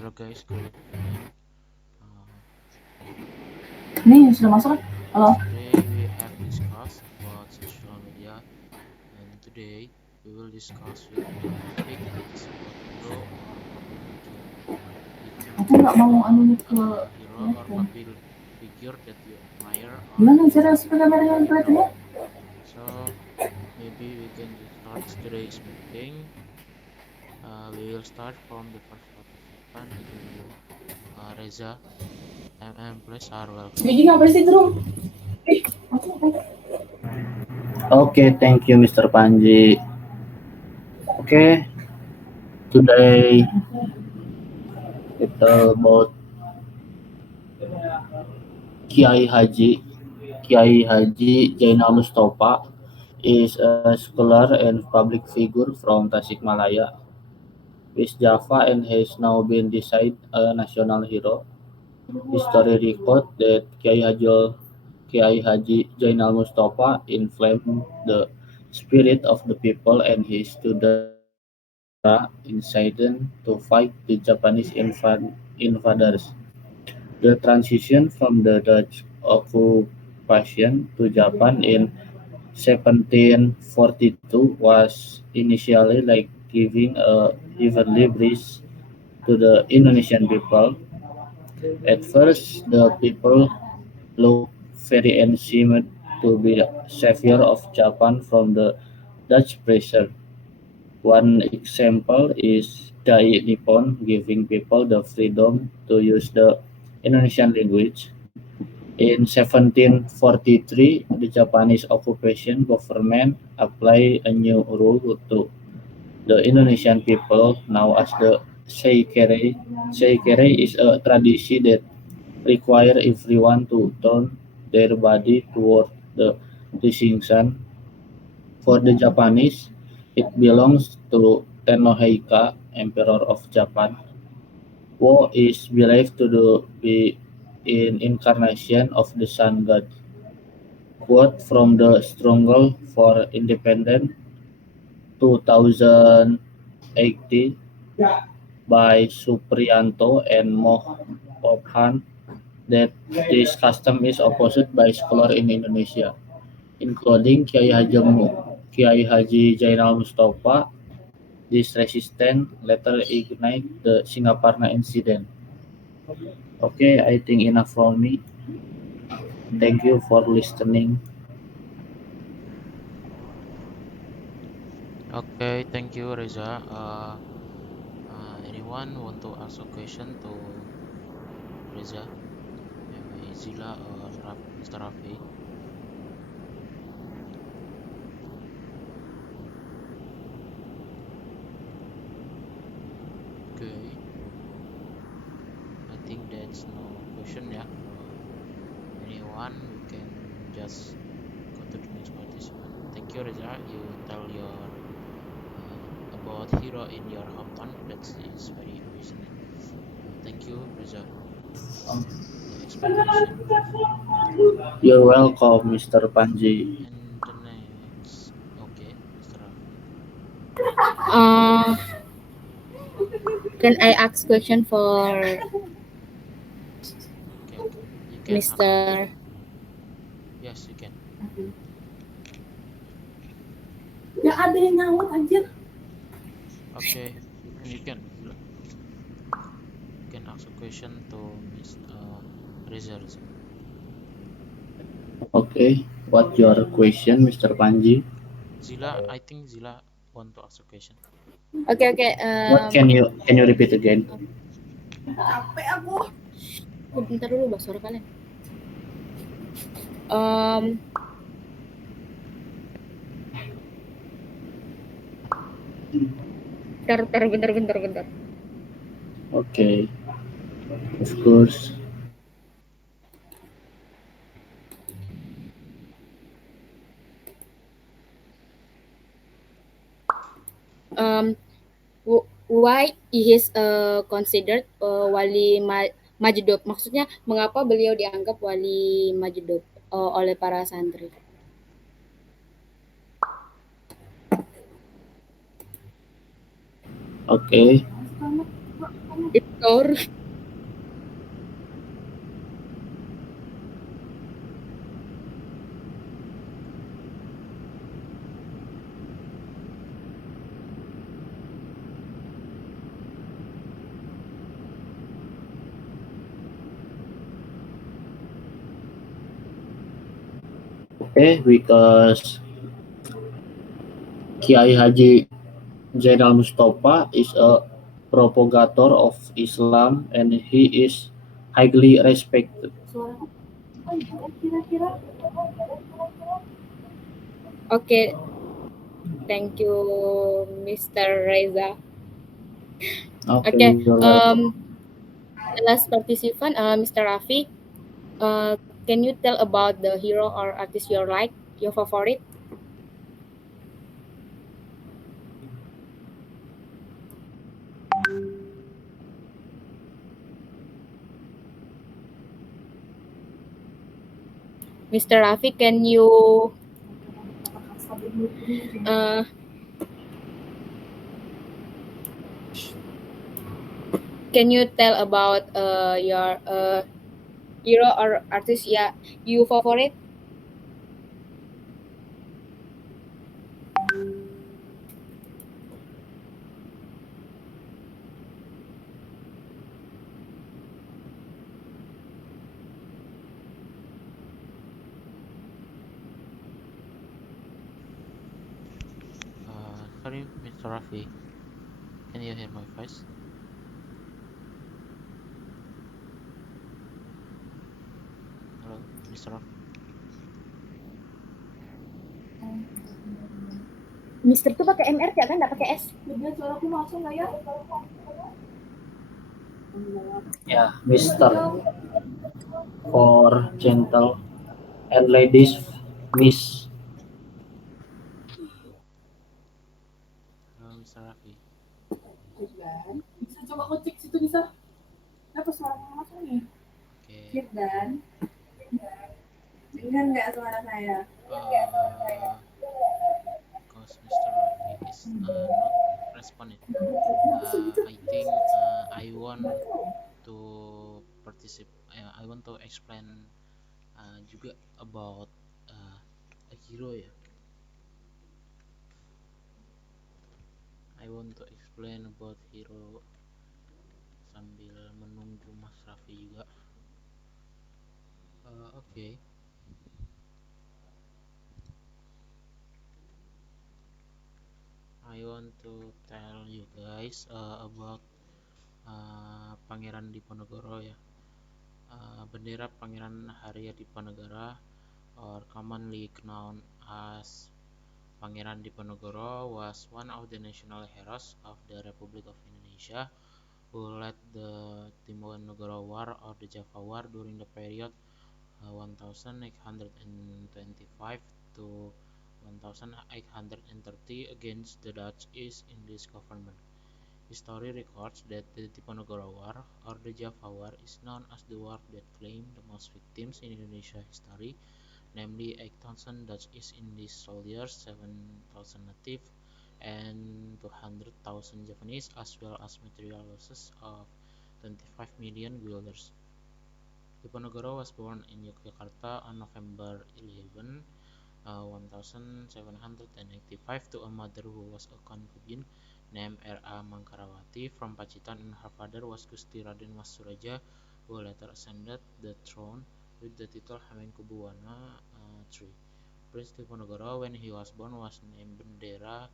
Hello guys, good evening. Uh, Nih sudah masuk kan? Halo. Today we have discussed about social media, and today we will discuss with a topic that is about hero or public figure. If you Aku nggak mau anunya ke a hero or telepon. public figure that you admire or Gimana cara you supaya kameranya kelihatan know. ya? So maybe we can start today's meeting. We will start from the first participant to Reza. And please are welcome. Jadi ngapain sih drum? Aku Okay, thank you, Mr. Panji. Okay, today we talk about Kiai Haji. Kiai Haji Jainal Mustafa is a scholar and public figure from Tasikmalaya, West Java, and has now been decided a national hero. History record that Kiai Haji Jainal Mustafa inflamed the spirit of the people and his students incited to fight the Japanese invaders. The transition from the Dutch occupation to Japan in 1742 was initially like giving a heavenly breeze to the Indonesian people. At first, the people looked very ancient to be savior of Japan from the Dutch pressure. One example is Dai Nippon giving people the freedom to use the Indonesian language. In 1743, the Japanese occupation government applied a new rule to the Indonesian people known as the Seikere. Seikere is a tradition that requires everyone to turn their body toward the rising sun. For the Japanese, it belongs to Tennoheika, Emperor of Japan. Wo is believed to be an incarnation of the sun god. Quote from the Struggle for Independence 2080 by Supriyanto and Moh Pophan that this custom is opposed by scholars in Indonesia, including Kiai Haji Jainal Mustafa. This resistance later ignited the Singaparna incident. Okay, I think enough from me. Thank you for listening. Okay, thank you, Reza. Anyone want to ask a question to Reza? Maybe Zila or Mr. Rafi? Okay, I think that's no question, yeah. Anyone, we can just go to the next participant. Thank you, Reza. You tell your about hero in your hometown. That is very amazing. Thank you, Reza, for the explanation. You're welcome, Mr. Panji. And the next, okay, Mr. Rafi. Uh, can I ask question for Okay, okay. You can ask a Mr. question. Yes, you can. ya ada yang nyawat anjir. Okay, you can ask a question to Miss Reza. Reza. Okay, what your question, Mr. Panji? Zila, I think Zila want to ask a question. Okay, okay. What can you repeat again? Capek aku. Bentar dulu, bahas suara kalian. Um, bentar. Okay, of course. um, why is considered wali majdub? Maksudnya mengapa beliau dianggap wali majdub oleh para santri? Okay, Victor. Okay, because Kiai Haji Zainal Mustafa is a propagator of Islam and he is highly respected. Suara apa ya kira-kira? Okay, thank you, Mr. Reza. Okay, Okay, you're welcome. the last participant, Mr. Rafi. Uh, can you tell about the hero or artist you like, your favorite? Mr. Rafi, uh, can you tell about your hero or artist ya you favorite? Sorry, Mr. Rafi, can you hear my voice? Hello, Mr. Rafi. Mister tuh pakai MR ya kan, nggak pakai S. Beda suaraku masuk nggak ya? Yeah, Mr. for gentle and ladies, Miss. Hello, Mr. Rafi. Bisa coba kau cek situ bisa? Apa suaranya masuk nih? Okay. Dan dengar nggak suara saya? Because Mr. Rafi is not responding. I think I want to participate. I want to explain juga about a hero ya. I want to explain about hero sambil menunggu Mas Raffi juga. Okay. I want to tell you guys about Pangeran Diponegoro ya. Bendera Pangeran Harya Diponegoro, or commonly known as Pangeran Diponegoro, was one of the national heroes of the Republic of Indonesia who led the Diponegoro War or the Java War during the period 1825 to 1830 against the Dutch East Indies government. History records that the Diponegoro War, or the Java War, is known as the war that claimed the most victims in Indonesia history, namely 8,000 Dutch East Indies soldiers, 7,000 native, and 200,000 Japanese, as well as material losses of 25 million guilders. Diponegoro was born in Yogyakarta on November 11, 1785 to a mother who was a concubine named R.A. Mangkarawati from Pacitan, and her father was Gusti Raden Mas Suraja, who later ascended the throne with the title Hamengkubuwana III. Prince Diponegoro, when he was born, was named Bendara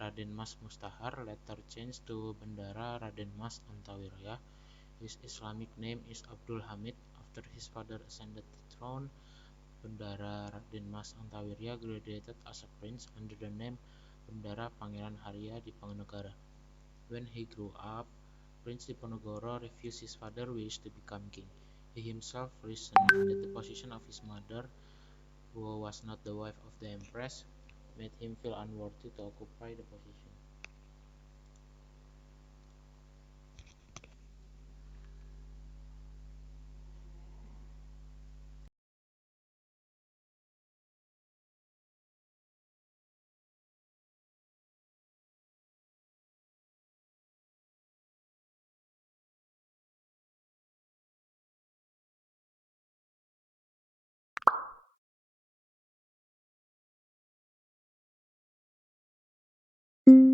Raden Mas Mustahar, later changed to Bendara Raden Mas Antawiraya. His Islamic name is Abdul Hamid. After his father ascended the throne, Bendara Raden Mas Antawirya graduated as a prince under the name Bendara Pangeran Harya Diponegoro. When he grew up, Prince Diponegoro refused his father's wish to become king. He himself reasoned that the position of his mother, who was not the wife of the empress, made him feel unworthy to occupy the position. Okay,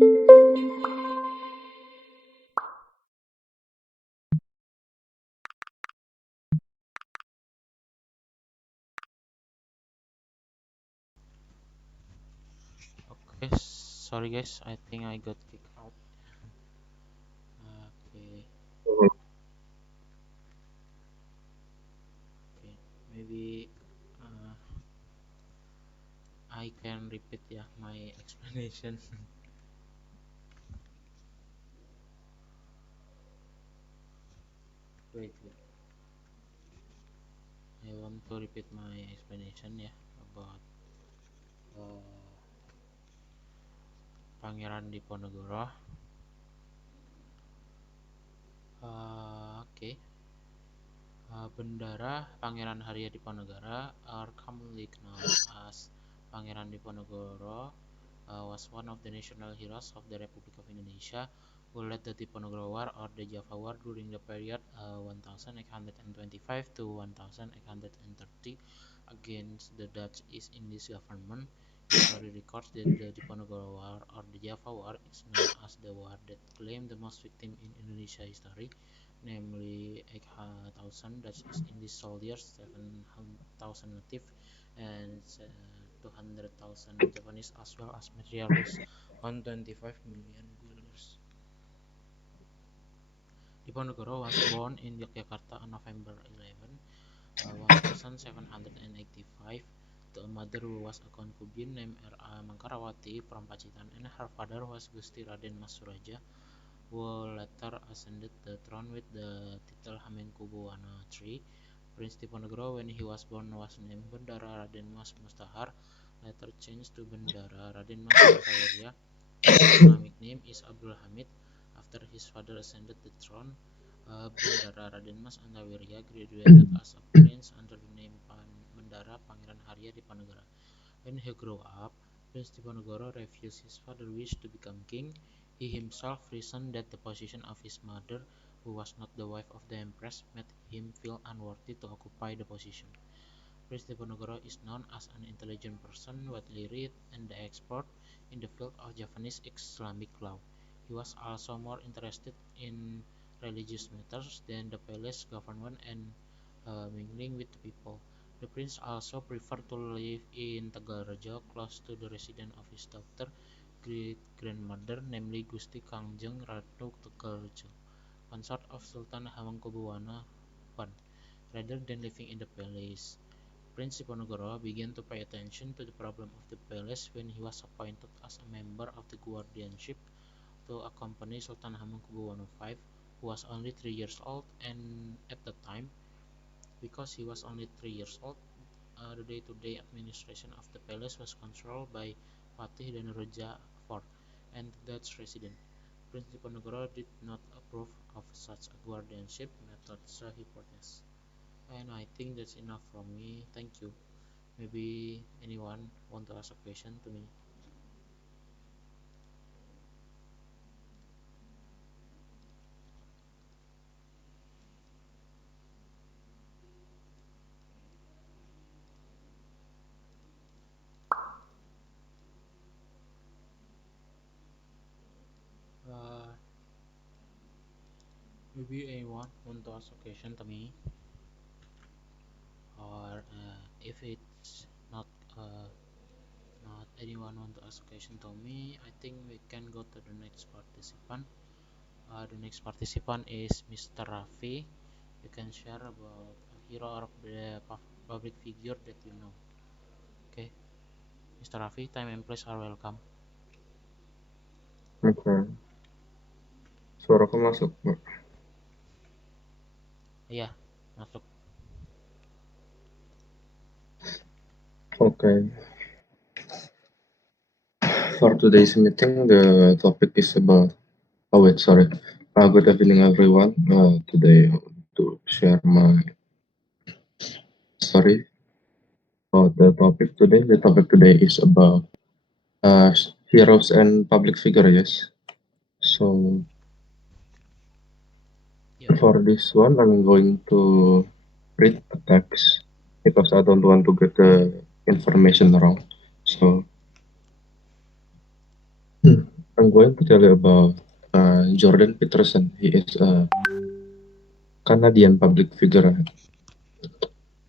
sorry guys, I think I got kicked out. Okay, okay, maybe uh, I can repeat my explanation. Wait, I want to repeat my explanation about uh, Pangeran Diponegoro. Okay. Bendara Pangeran Harya Diponegoro are commonly known as Pangeran Diponegoro, was one of the national heroes of the Republic of Indonesia who led the Diponegoro War or the Java War during the period 1825 to 1830 against the Dutch East Indies government. History records that the Diponegoro War or the Java War is known as the war that claimed the most victims in Indonesia history, namely 8,000 Dutch East Indies soldiers, 7,000 native, and 200,000 Japanese, as well as material loss on 25 million guilders. Diponegoro was born in Yogyakarta on November 11, 1785, to a mother who was a concubine named R.A. Mangkarawati from Pacitan, and her father was Gusti Raden Mas Suraja, who later ascended the throne with the title Hamengkubuwana III. Prince Diponegoro, when he was born, was named Bendara Raden Mas Mustahar, later changed to Bendara Raden Mas Antawerya. His Islamic name is Abdul Hamid. After his father ascended the throne, Bendara Raden Mas Antawerya graduated as a prince under the name Bendara Pangeran Harya Diponegoro. When he grew up, Prince Diponegoro refused his father's wish to become king. He himself reasoned that the position of his mother, who was not the wife of the empress, made him feel unworthy to occupy the position. Prince Diponegoro is known as an intelligent person, widely read and expert in the field of Javanese Islamic law. He was also more interested in religious matters than the palace government and mingling with the people. The prince also preferred to live in Tegalrejo, close to the residence of his daughter great-grandmother, namely Gusti Kangjeng Ratu Tegalrejo, consort of Sultan Hamengkubuwana I, rather than living in the palace. Prince Diponegoro began to pay attention to the problem of the palace when he was appointed as a member of the guardianship to accompany Sultan Hamengkubuwono V, who was only 3 years old, and at the time, because he was only 3 years old, the day-to-day administration of the palace was controlled by Patih Danureja IV and the Dutch resident. Prince Diponegoro did not approve of such a guardianship method, so he protested. And I think that's enough from me. Thank you. Maybe anyone want to ask a question to me? Uh, Maybe anyone want to ask a question to me? Or if it's not anyone want to ask a question to me, I think we can go to the next participant. The next participant is Mr. Raffi. You can share about a hero or the public figure that you know. Okay, Mr. Raffi, time and place are welcome. Oke, suaraku masuk, Mbak. Iya, masuk. Okay. For today's meeting, the topic is about. Oh wait, sorry. Good evening, everyone. Today I want to share my story about the topic today. The topic today is about heroes and public figure. Yes. So Yeah. for this one, I'm going to read a text because I don't want to get the information wrong. So I'm going to tell you about Jordan Peterson. He is a Canadian public figure,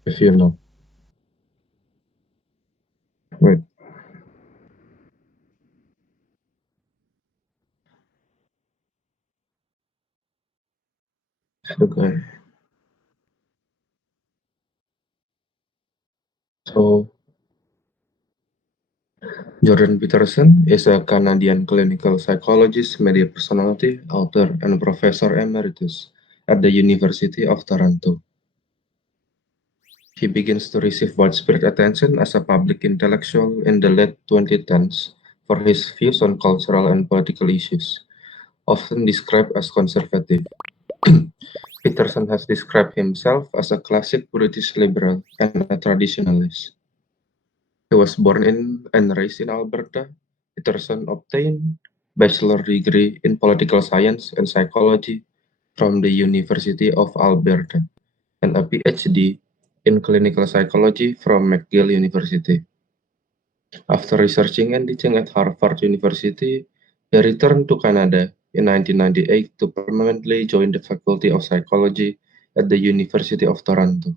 if you know. Wait, the guy. So, Jordan Peterson is a Canadian clinical psychologist, media personality, author, and professor emeritus at the University of Toronto. He begins to receive widespread attention as a public intellectual in the late 2010s for his views on cultural and political issues, often described as conservative. Peterson has described himself as a classic British liberal and a traditionalist. He was born in and raised in Alberta. Peterson obtained bachelor degree in political science and psychology from the University of Alberta and a PhD in clinical psychology from McGill University. After researching and teaching at Harvard University, he returned to Canada in 1998 to permanently join the Faculty of Psychology at the University of Toronto.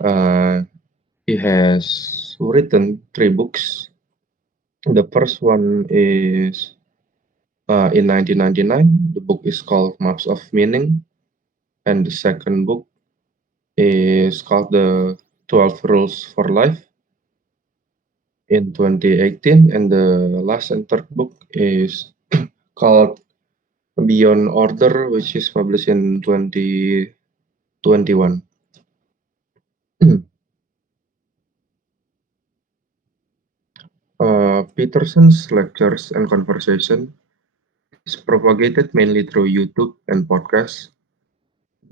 Uh, he has written 3 books. The first one is in 1999. The book is called Maps of Meaning, and the second book is called The 12 Rules for Life in 2018, and the last and third book is called Beyond Order, which is published in 2021. Peterson's lectures and conversation is propagated mainly through YouTube and podcasts,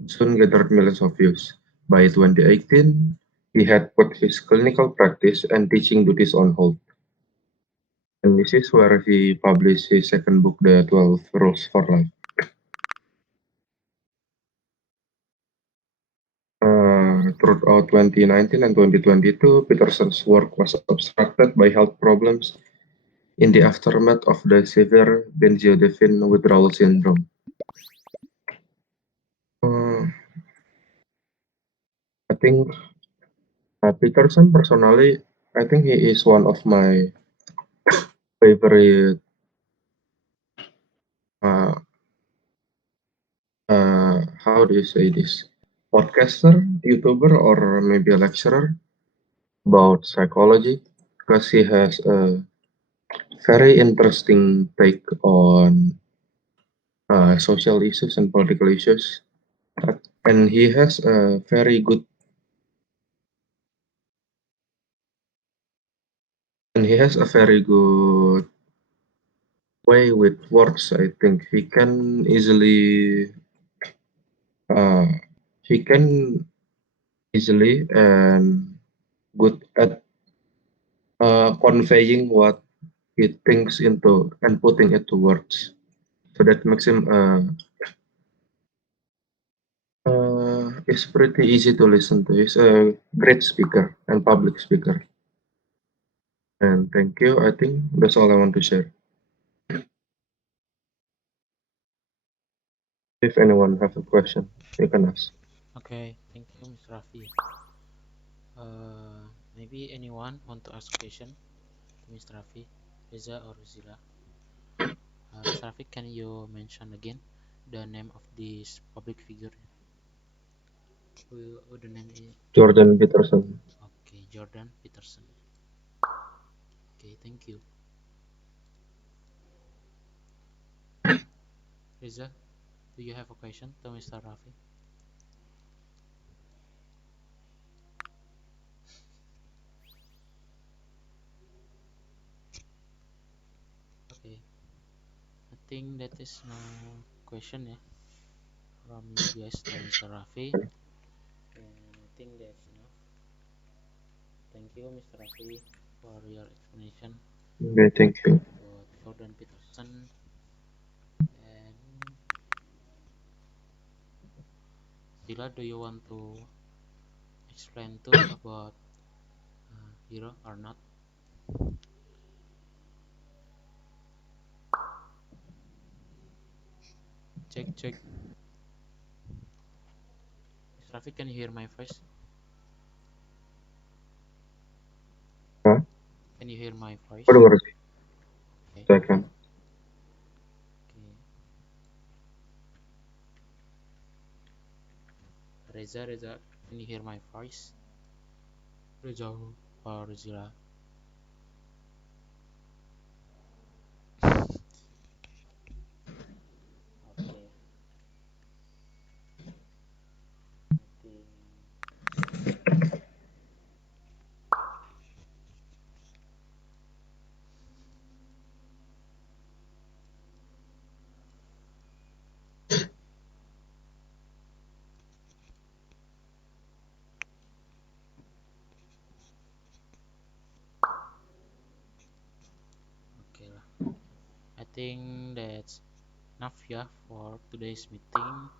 soon gathered millions of views. By 2018, he had put his clinical practice and teaching duties on hold. And this is where he published his second book, The 12 Rules for Life. Throughout 2019 and 2022, Peterson's work was obstructed by health problems in the aftermath of the severe benzodiazepine withdrawal syndrome. Uh, I think Peterson personally, I think he is one of my favorite uh, how do you say this, podcaster, YouTuber, or maybe a lecturer about psychology, because he has a very interesting take on social issues and political issues. And he has a very good way with words. I think uh, he can easily and good at conveying what he thinks into and putting it to words. So that makes him is pretty easy to listen to. He's a great speaker and public speaker. And thank you. I think that's all I want to share. If anyone have a question, you can ask. Okay, thank you, Mr. Rafi. Maybe anyone want to ask question to Mr. Rafi, Reza or Zila? Mr. Rafi, can you mention again the name of this public figure? Who the name is? Jordan Peterson. Okay, Jordan Peterson. Okay, thank you. Reza, do you have a question to Mr. Rafi? Okay, I think that is no question from you guys to Mr. Rafi, and I think that's enough. Thank you, Mr. Rafi, for your explanation Okay, thank you. about Jordan Peterson. And Zila, do you want to explain too about hero or not? check. Miss Rafi, can you hear my voice? Hah? Can you hear my voice? Aku dengar sih. Okay. Saya kan. Okay. Reza, can you hear my voice? Reza or Zila? Okay. I think okay lah. I think that's enough ya for today's meeting.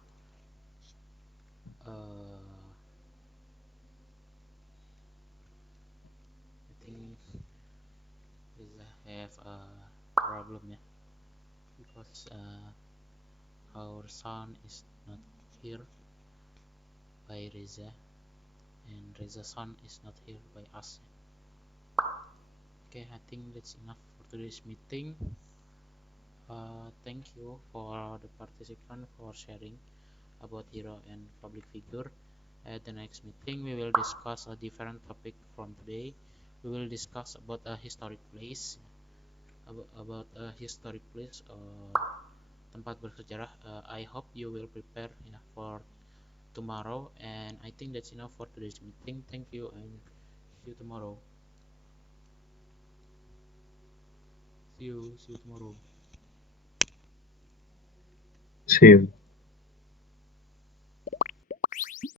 I think Reza have a problem ya, because our sound is not here by Reza, and Reza's sound is not here by us. Okay, I think that's enough for today's meeting. Thank you for the participant for sharing about hero and public figure. At the next meeting, we will discuss a different topic from today. We will discuss about a historic place, about a historic place, tempat bersejarah. I hope you will prepare for tomorrow, and I think that's enough for today's meeting. Thank you, and see you tomorrow. See you tomorrow. See you.